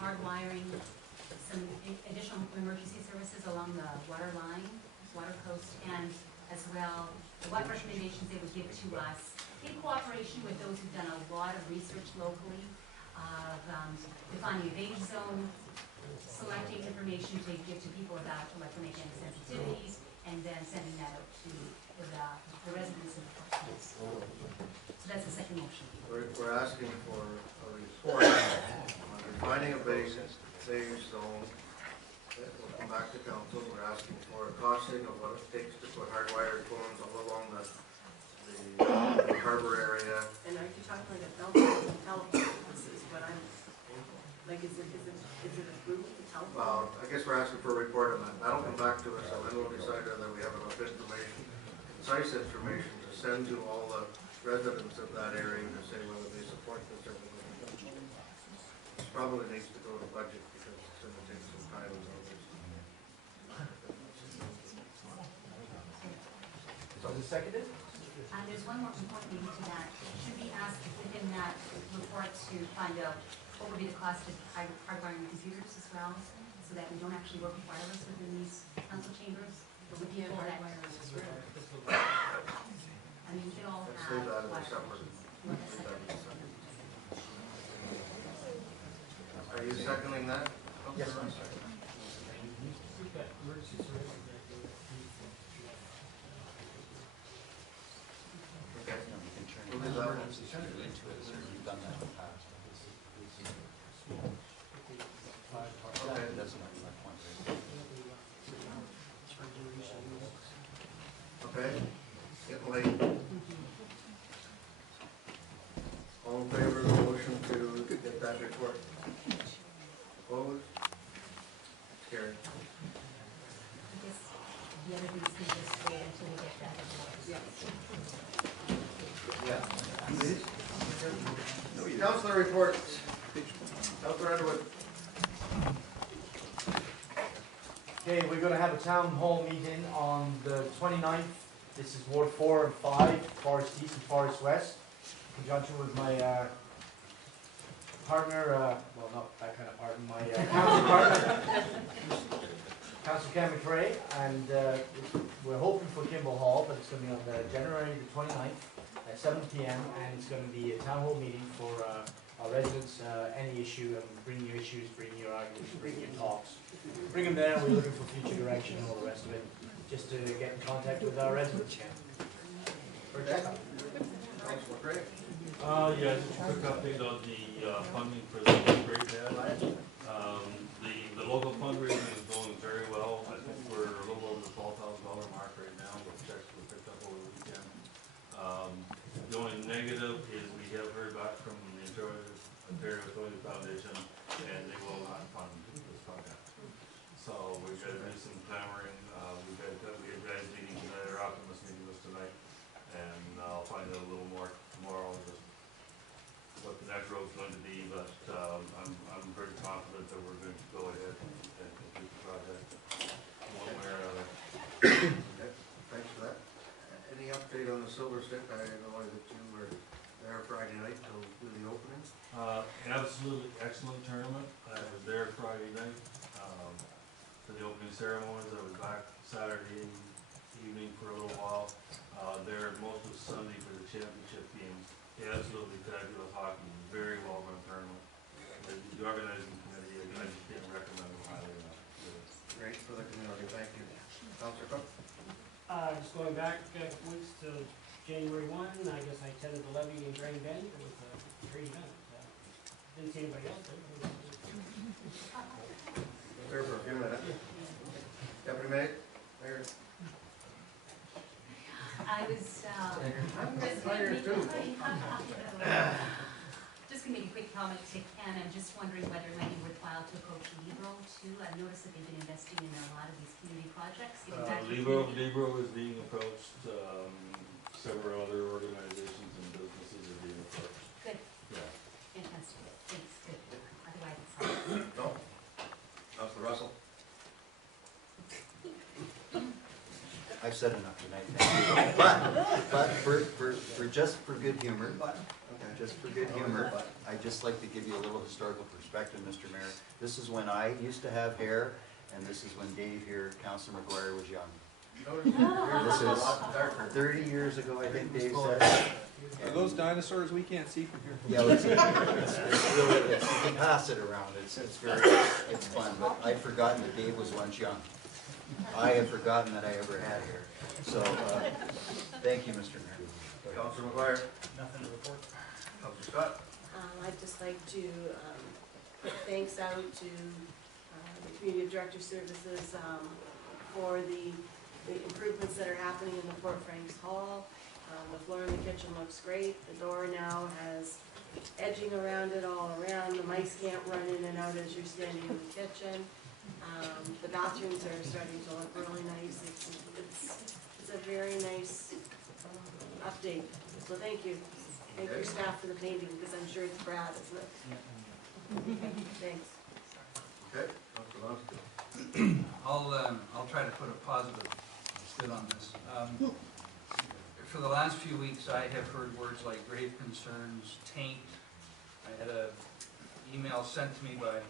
hardwiring some additional emergency services along the water line, water coast, and as well, what recommendations they would give to us in cooperation with those who've done a lot of research locally of defining a beige zone, selecting information to give to people about electromagnetic sensitivities, and then sending that out to the residents and the customers. So that's the second motion. We're asking for a report on defining a beige zone. We'll come back to council. We're asking for a costing of what it takes to put hardwired phones all along the harbor area. And are you talking like a telephone? This is what I'm, like, is it approved, the telephone? Well, I guess we're asking for a report on that. That'll come back to us, and then we'll decide whether we have enough information, concise information to send to all the residents of that area to say whether they support this or not. This probably needs to go to budget because it's going to take some time and all this. So is it seconded? There's one more component maybe to that. Should we ask within that report to find out what would be the cost of hardwiring computers as well, so that we don't actually work with wireless within these council chambers? But with people that, I mean, we could all Let's have leave that as a wireless. separate. Are you seconding that? Yes, I'm sorry. Okay. We'll do that one. Okay. Okay. Getting late. All in favor of the motion to get that report? Opposed? Carried. I guess the other things can just wait until we get that report. Yeah. Please. Councilor reports. Councilor Underwood. Okay, we're going to have a town hall meeting on the 29th. This is Ward 4 and 5, Forest East and Forest West, in conjunction with my partner, well, not that kind of partner, my council partner, Councillor Ken McRae, and we're hoping for Kimball Hall, but it's going to be on January the 29th at 7 p.m. and it's going to be a town hall meeting for our residents, any issue, and bring your issues, bring your arguments, bring your talks. Bring them there, and we're looking for future direction and all the rest of it, just to get in contact with our residents. For a checkup. Councilor Gray. Yeah, just a quick update on the funding for the great dad. The local fundraising is going very well. I think we're a little over the $12,000 mark right now, with checks we picked up over the weekend. The only negative is we have heard back from the Ontario Authority Foundation, and they will not fund this project. So we've got to do some clamoring. We had guys meeting tonight, our Optimus meeting was tonight, and I'll find out a little more tomorrow just what the next road's going to be, but I'm pretty confident that we're going to go ahead and complete the project one way or another. Okay, thanks for that. Any update on the Silver Stick? I know that you were there Friday night to do the opening. Absolutely excellent tournament. I was there Friday night for the opening ceremonies. I was back Saturday evening for a little while. There most of Sunday for the championship games. Absolutely fabulous hockey. Very well run tournament. The organizing committee, I just can't recommend them highly enough. Great for the community. Thank you. Councilor Cook. Just going back a couple weeks to January 1, I guess I attended the levy in Grand Bend. It was a great event. Didn't see anybody else there. There for a few minutes. Deputy Mayor. Mayor. I was I'm tired too. just going to make a quick comment to Ken. I'm just wondering whether it might be worthwhile to approach Libro too. I've noticed that they've been investing in a lot of these community projects. Giving back to the community. Libro is being approached. Several other organizations and businesses are being approached. Good. Yeah. Fantastic. Thanks. Good. Otherwise, it's fine. No. Councilor Russell. I've said enough tonight, thank you. But for just for good humor, Okay. just for good humor, I'd just like to give you a little historical perspective, Mr. Mayor. This is when I used to have hair, and this is when Dave here, Councilor McGuire, was young. This is 30 years ago, I think Dave said. Are those dinosaurs we can't see from here? Yeah, it's really, you can pass it around, it's fun, but I'd forgotten that Dave was once young. I had forgotten that I ever had hair. So, thank you, Mr. Mayor. Councilor McGuire. Nothing to report. Councilor Scott. I'd just like to put thanks out to the Community of Director Services for the improvements that are happening in the Fort Franks Hall. The floor in the kitchen looks great. The door now has edging around it all around. The mice can't run in and out as you're standing in the kitchen. The bathrooms are starting to look really nice. It's a very nice update. So thank you. Thank your staff for the painting, because I'm sure it's Brad, isn't it? Thanks. Okay, Councilor Lonsdale. I'll try to put a positive spin on this. For the last few weeks, I have heard words like grave concerns, taint. I had an email sent to me by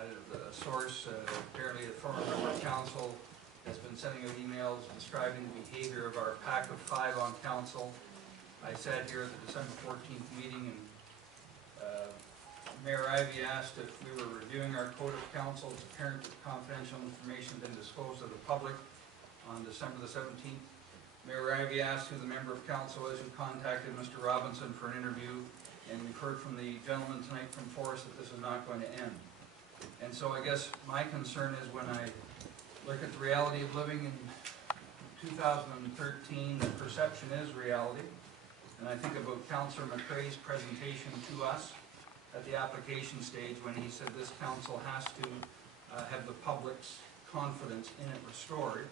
a source, apparently a former member of council, has been sending out emails describing the behavior of our pack of 5 on council. I sat here at the December 14th meeting, and Mayor Ivey asked if we were reviewing our code of council. It's apparent that confidential information had been disclosed to the public on December the 17th. Mayor Ivey asked who the member of council is who contacted Mr. Robinson for an interview, and we've heard from the gentleman tonight from Forest that this is not going to end. And so I guess my concern is when I look at the reality of living in 2013, that perception is reality. And I think about Councillor McCrae's presentation to us at the application stage when he said this council has to have the public's confidence in it restored.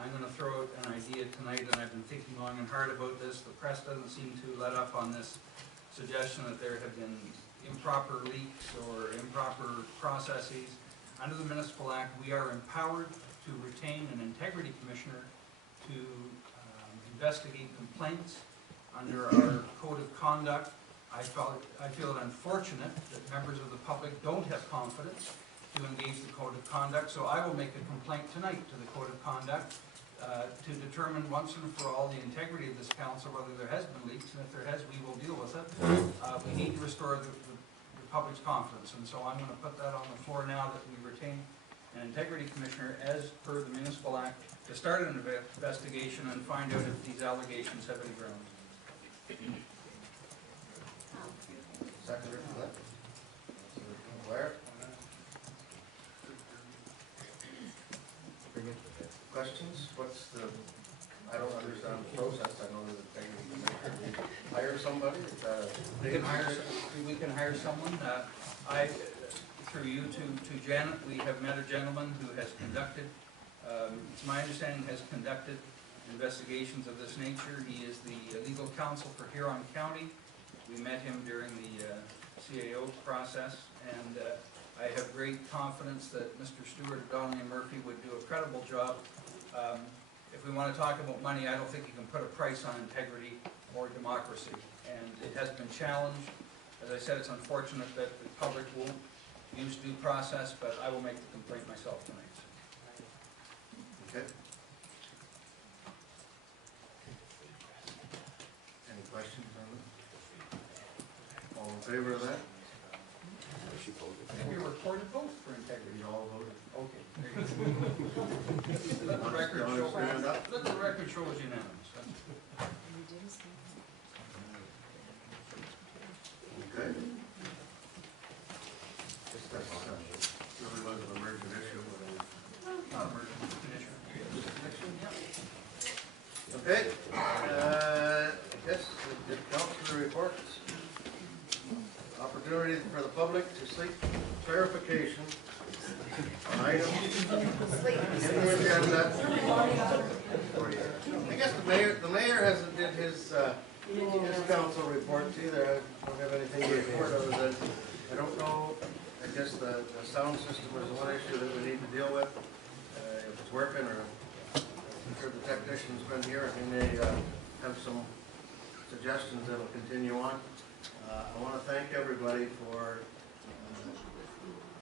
I'm going to throw out an idea tonight, and I've been thinking long and hard about this. The press doesn't seem to let up on this suggestion that there have been improper leaks or improper processes. Under the Municipal Act, we are empowered to retain an integrity commissioner to investigate complaints. Under our code of conduct, I feel it unfortunate that members of the public don't have confidence to engage the code of conduct, so I will make a complaint tonight to the code of conduct to determine once and for all the integrity of this council, whether there has been leaks, and if there has, we will deal with it. We need to restore the public's confidence, and so I'm going to put that on the floor now, that we retain an integrity commissioner as per the Municipal Act to start an investigation and find out if these allegations have any ground. Seconder for that. Councilor McGuire. Questions? What's the, I don't understand the process. I know that they hire somebody. Is that a We can hire someone. Through you to Janet, we have met a gentleman who has conducted, it's my understanding, has conducted investigations of this nature. He is the legal counsel for Huron County. We met him during the CAO process, and I have great confidence that Mr. Stewart of Donnelly and Murphy would do a credible job. If we want to talk about money, I don't think you can put a price on integrity or democracy, and it has been challenged. As I said, it's unfortunate that the public won't use due process, but I will make the complaint myself tonight. Okay. Any questions on it? All in favor of that? We recorded both for integrity. You all voted. Okay. Let the record show. Stand up. Let the record show is unanimous. Okay. Guess that's really was an emergent issue. Not emergency condition. Okay. I guess the councilor reports. Opportunity for the public to seek clarification on items in the agenda. I guess the mayor hasn't did his council reports either. I don't have anything to report other than, I don't know, I guess the sound system is one issue that we need to deal with. If it's working, or I'm sure the technician's been here, he may have some suggestions that'll continue on. I want to thank everybody for